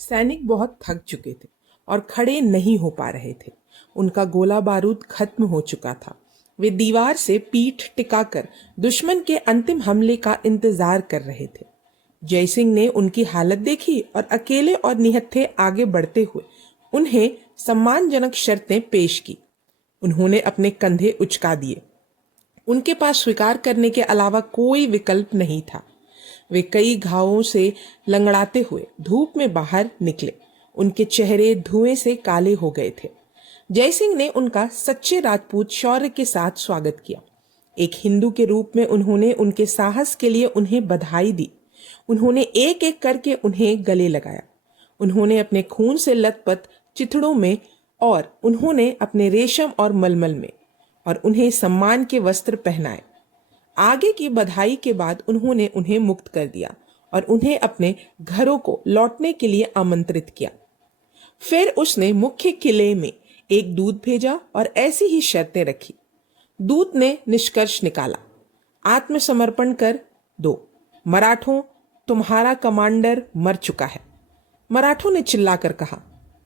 सैनिक बहुत थक चुके थे और खड़े नहीं हो पा रहे थे। उनका गोला बारूद खत्म हो चुका था। वे दीवार से पीठ टिकाकर दुश्मन के अंतिम हमले का इंतजार कर रहे थे। जयसिंह ने उनकी हालत देखी और अकेले और निहत्थे आगे बढ़ते हुए उन्हें सम्मानजनक शर्तें पेश की। उन्होंने अपने कंधे उचका दिए। उनके पास स्वीकार करने के अलावा कोई विकल्प नहीं था। वे कई घावों से लंगड़ाते हुए धूप में बाहर निकले। उनके चेहरे धुएं से काले हो गए थे। जयसिंह ने उनका सच्चे राजपूत शौर्य के साथ स्वागत किया। एक हिंदू के रूप में उन्होंने उनके साहस के लिए उन्हें बधाई दी। उन्होंने एक एक करके उन्हें गले लगाया। उन्होंने अपने खून से लथपथ चिथड़ों में और उन्होंने अपने रेशम और मलमल में और उन्हें सम्मान के वस्त्र पहनाए। आगे की बधाई के बाद उन्होंने उन्हें मुक्त कर दिया और उन्हें अपने घरों को लौटने के लिए आमंत्रित किया। फिर उसने मुख्य किले में एक दूत भेजा और ऐसी ही शर्तें रखी। दूत ने निष्कर्ष निकाला, आत्मसमर्पण कर दो, मराठों तुम्हारा कमांडर मर चुका है। मराठों ने चिल्लाकर कहा,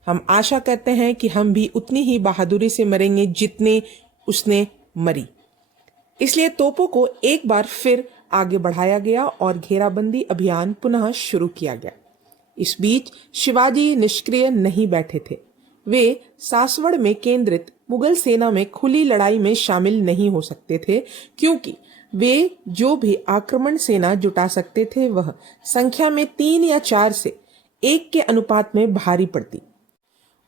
हम आशा करते हैं कि हम भी उतनी ही बहादुरी से मरेंगे जितने उसने मरी। इसलिए तोपों को एक बार फिर आगे बढ़ाया गया और घेराबंदी अभियान पुनः शुरू किया गया। इस बीच शिवाजी निष्क्रिय नहीं बैठे थे। वे सासवड़ में केंद्रित मुगल सेना में खुली लड़ाई में शामिल नहीं हो सकते थे, क्योंकि वे जो भी आक्रमण सेना जुटा सकते थे वह संख्या में 3 या 4 से 1 के अनुपात में भारी पड़ती।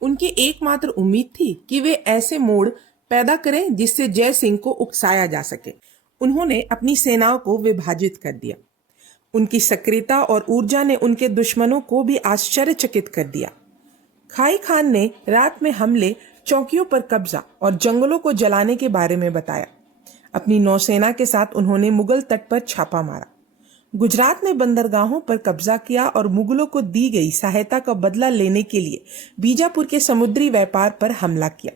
उनकी एकमात्र उम्मीद थी कि वे ऐसे मोड़ पैदा करें जिससे जयसिंह को उकसाया जा सके। उन्होंने अपनी सेनाओं को विभाजित कर दिया। उनकी सक्रियता और ऊर्जा ने उनके दुश्मनों को भी आश्चर्यचकित कर दिया। खाई खान ने रात में हमले, चौकियों पर कब्जा और जंगलों को जलाने के बारे में बताया। अपनी नौसेना के साथ उन्होंने मुगल तट पर छापा मारा। गुजरात में बंदरगाहों पर कब्जा किया और मुगलों को दी गई सहायता का बदला लेने के लिए बीजापुर के समुद्री व्यापार पर हमला किया।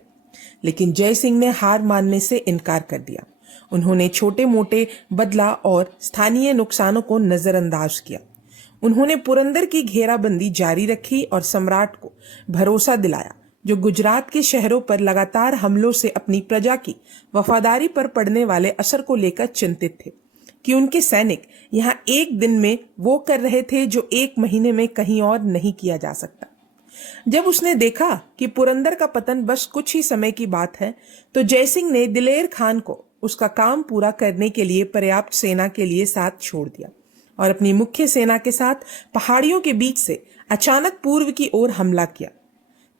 लेकिन जयसिंह ने हार मानने से इनकार कर दिया। उन्होंने छोटे मोटे बदला और स्थानीय नुकसानों को नजरअंदाज किया। उन्होंने पुरंदर की घेराबंदी जारी रखी और सम्राट को भरोसा दिलाया, जो गुजरात के शहरों पर लगातार हमलों से अपनी प्रजा की वफादारी पर पड़ने वाले असर को लेकर चिंतित थे, कि उनके सैनिक यहाँ एक दिन में वो कर रहे थे जो 1 महीने में कहीं और नहीं किया जा सकता। जब उसने देखा कि पुरंदर का पतन बस कुछ ही समय की बात है, तो जयसिंह ने दिलेर खान को उसका काम पूरा करने के लिए पर्याप्त सेना के लिए साथ छोड़ दिया और अपनी मुख्य सेना के साथ पहाड़ियों के बीच से अचानक पूर्व की ओर हमला किया।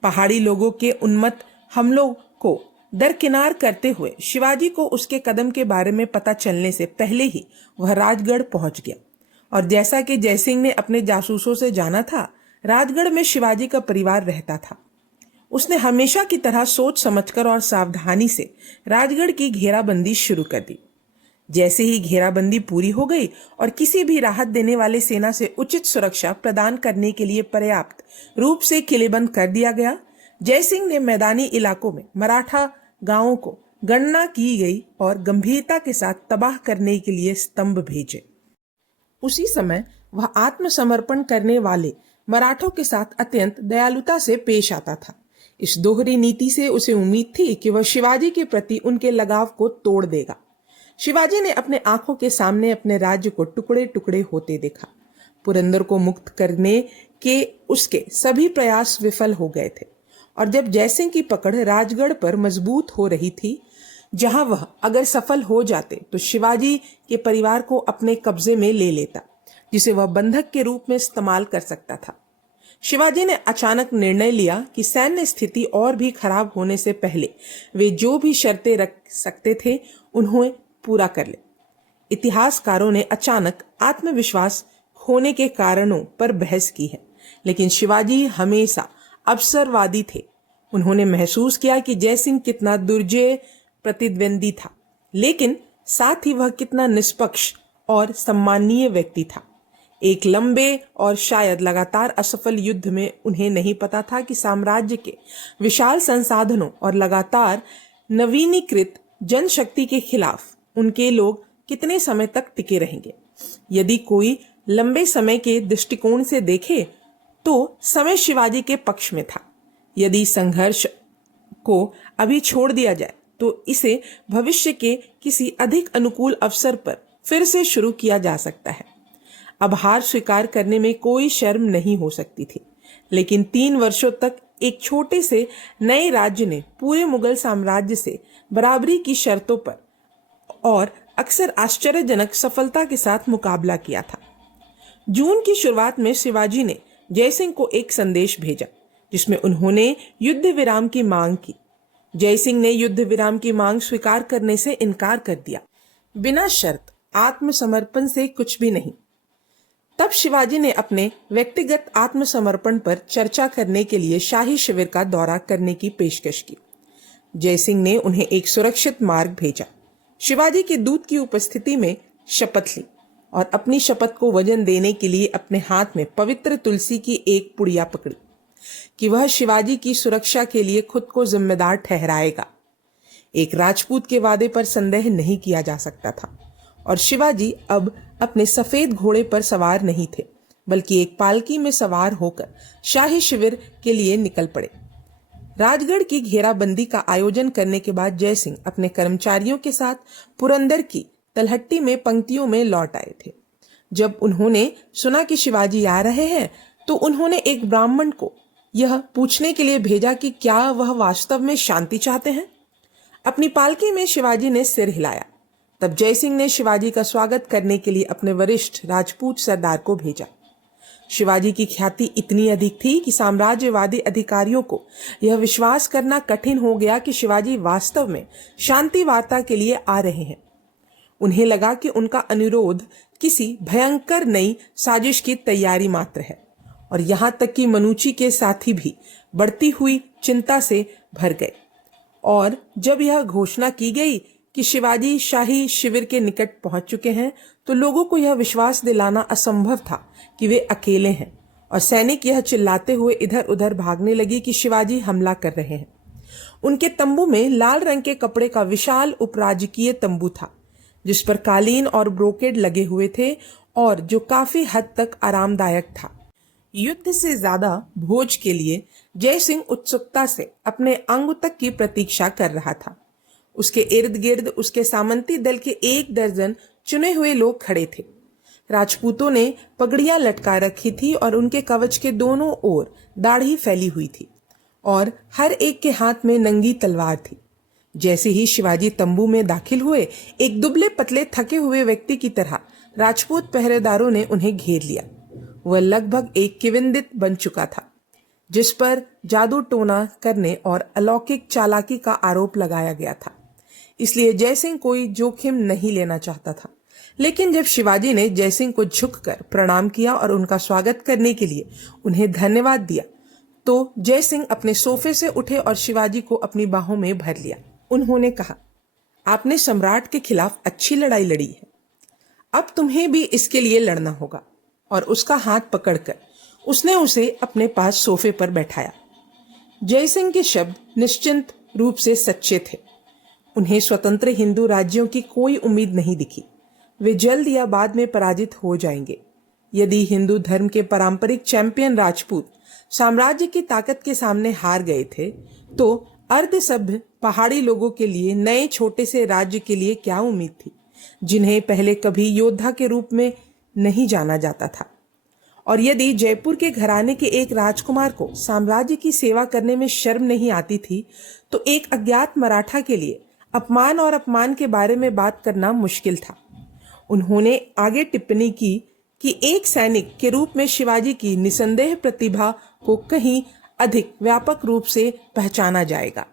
पहाड़ी लोगों के उन्मत्त हमलों को दरकिनार करते हुए शिवाजी को उसके कदम के बारे में पता चलने से पहले ही वह राजगढ़ पहुंच गया। और जैसा कि जयसिंह ने अपने जासूसों से जाना था, राजगढ़ में शिवाजी का परिवार रहता था। उसने हमेशा की तरह सोच समझकर और सावधानी से राजगढ़ की घेराबंदी शुरू कर दी। जैसे ही घेराबंदी पूरी हो गई और किसी भी राहत देने वाले सेना से उचित सुरक्षा प्रदान करने के लिए पर्याप्त रूप से किलेबंद कर दिया गया, जयसिंह ने मैदानी इलाकों में मराठा गांवों को गणना की गई और गंभीरता के साथ तबाह करने के लिए स्तंभ भेजे। उसी समय वह आत्मसमर्पण करने वाले मराठों के साथ अत्यंत दयालुता से पेश आता था। इस दोहरी नीति से उसे उम्मीद थी कि वह शिवाजी के प्रति उनके लगाव को तोड़ देगा। शिवाजी ने अपने आंखों के सामने अपने राज्य को टुकड़े टुकड़े होते देखा। पुरंदर को मुक्त करने के उसके सभी प्रयास विफल हो गए थे और जब जयसिंह की पकड़ राजगढ़ पर मजबूत हो रही थी, जहां वह अगर सफल हो जाते तो शिवाजी के परिवार को अपने कब्जे में ले लेता, जिसे वह बंधक के रूप में इस्तेमाल कर सकता था। शिवाजी ने अचानक निर्णय लिया कि सैन्य स्थिति और भी खराब होने से पहले वे जो भी शर्तें रख सकते थे उन्हें पूरा कर ले। इतिहासकारों ने अचानक आत्मविश्वास खोने के कारणों पर बहस की है, लेकिन शिवाजी हमेशा अवसरवादी थे। उन्होंने महसूस किया कि जयसिंह कितना दुर्जय प्रतिद्वंदी था, लेकिन साथ ही वह कितना निष्पक्ष और सम्माननीय व्यक्ति था। एक लंबे और शायद लगातार असफल युद्ध में उन्हें नहीं पता था कि साम्राज्य के विशाल संसाधनों और लगातार नवीनीकृत जनशक्ति के खिलाफ उनके लोग कितने समय तक टिके रहेंगे। यदि कोई लंबे समय के दृष्टिकोण से देखे तो समय शिवाजी के पक्ष में था। यदि संघर्ष को अभी छोड़ दिया जाए तो इसे भविष्य के किसी अधिक अनुकूल अवसर पर फिर से शुरू किया जा सकता है। अब हार स्वीकार करने में कोई शर्म नहीं हो सकती थी, लेकिन 3 वर्षों तक एक छोटे से नए राज्य ने पूरे मुगल साम्राज्य से बराबरी की शर्तों पर और अक्सर आश्चर्यजनक सफलता के साथ मुकाबला किया था। जून की शुरुआत में शिवाजी ने जयसिंह को एक संदेश भेजा जिसमें उन्होंने युद्ध विराम की मांग की। जयसिंह ने युद्ध विराम की मांग स्वीकार करने से इनकार कर दिया, बिना शर्त आत्मसमर्पण से कुछ भी नहीं। तब शिवाजी ने अपने व्यक्तिगत आत्मसमर्पण पर चर्चा करने के लिए शाही शिविर का दौरा करने की पेशकश की। जयसिंह ने उन्हें एक सुरक्षित मार्ग भेजा। शिवाजी के दूत की उपस्थिति में शपथ ली और अपनी शपथ को वजन देने के लिए अपने हाथ में पवित्र तुलसी की एक पुड़िया पकड़ी कि वह शिवाजी की सुरक्षा के लिए खुद को जिम्मेदार ठहराएगा। एक राजपूत के वादे पर संदेह नहीं किया जा सकता था और शिवाजी अब अपने सफेद घोड़े पर सवार नहीं थे, बल्कि एक पालकी में सवार होकर शाही शिविर के लिए निकल पड़े। राजगढ़ की घेराबंदी का आयोजन करने के बाद जयसिंह अपने कर्मचारियों के साथ पुरंदर की तलहट्टी में पंक्तियों में लौट आए थे। जब उन्होंने सुना कि शिवाजी आ रहे हैं तो उन्होंने एक ब्राह्मण को यह पूछने के लिए भेजा कि क्या वह वास्तव में शांति चाहते हैं। अपनी पालकी में शिवाजी ने सिर हिलाया। तब जयसिंह ने शिवाजी का स्वागत करने के लिए अपने वरिष्ठ राजपूत सरदार को भेजा। शिवाजी की ख्याति इतनी अधिक थी कि साम्राज्यवादी अधिकारियों को यह विश्वास करना कठिन हो गया कि शिवाजी वास्तव में शांति वार्ता के लिए आ रहे हैं। उन्हें लगा कि उनका अनुरोध किसी भयंकर नई साजिश की तैयारी मात्र है और यहाँ तक कि मनुची के साथी भी बढ़ती हुई चिंता से भर गए। और जब यह घोषणा की गई कि शिवाजी शाही शिविर के निकट पहुंच चुके हैं तो लोगों को यह विश्वास दिलाना असंभव था कि वे अकेले हैं और सैनिक यह चिल्लाते हुए इधर उधर भागने लगे कि शिवाजी हमला कर रहे हैं। उनके तंबू में लाल रंग के कपड़े का विशाल उपराजकीय तंबू था जिस पर कालीन और ब्रोकेड लगे हुए थे और जो काफी हद तक आरामदायक था। युद्ध से ज्यादा भोज के लिए जयसिंह उत्सुकता से अपने अंग तक की प्रतीक्षा कर रहा था। उसके इर्द गिर्द उसके सामंती दल के 1 दर्जन चुने हुए लोग खड़े थे। राजपूतों ने पगड़ियां लटका रखी थी और उनके कवच के दोनों ओर दाढ़ी फैली हुई थी और हर एक के हाथ में नंगी तलवार थी। जैसे ही शिवाजी तंबू में दाखिल हुए, एक दुबले पतले थके हुए व्यक्ति की तरह राजपूत पहरेदारों ने उन्हें घेर लिया। वह लगभग एक किंवदंती बन चुका था जिस पर जादू टोना करने और अलौकिक चालाकी का आरोप लगाया गया था। इसलिए जयसिंह कोई जोखिम नहीं लेना चाहता था। लेकिन जब शिवाजी ने जयसिंह को झुककर प्रणाम किया और उनका स्वागत करने के लिए उन्हें धन्यवाद दिया तो जयसिंह अपने सोफे से उठे और शिवाजी को अपनी बाहों में भर लिया। उन्होंने कहा, आपने सम्राट के खिलाफ अच्छी लड़ाई लड़ी है, अब तुम्हें भी इसके लिए लड़ना होगा। और उसका हाथ पकड़कर उसने उसे अपने पास सोफे पर बैठाया। जयसिंह के शब्द निश्चिंत रूप से सच्चे थे। उन्हें स्वतंत्र हिंदू राज्यों की कोई उम्मीद नहीं दिखी। वे जल्द या बाद में पराजित हो जाएंगे। यदि हिंदू धर्म के पारंपरिक चैंपियन राजपूत साम्राज्य की ताकत के सामने हार गए थे तो अर्धसभ्य पहाड़ी लोगों के लिए नए छोटे से राज्य के लिए क्या उम्मीद थी, जिन्हें पहले कभी योद्धा के रूप में नहीं जाना जाता था। और यदि जयपुर के घराने के एक राजकुमार को साम्राज्य की सेवा करने में शर्म नहीं आती थी तो एक अज्ञात मराठा के लिए अपमान और अपमान के बारे में बात करना मुश्किल था। उन्होंने आगे टिप्पणी की कि एक सैनिक के रूप में शिवाजी की निसंदेह प्रतिभा को कहीं अधिक व्यापक रूप से पहचाना जाएगा।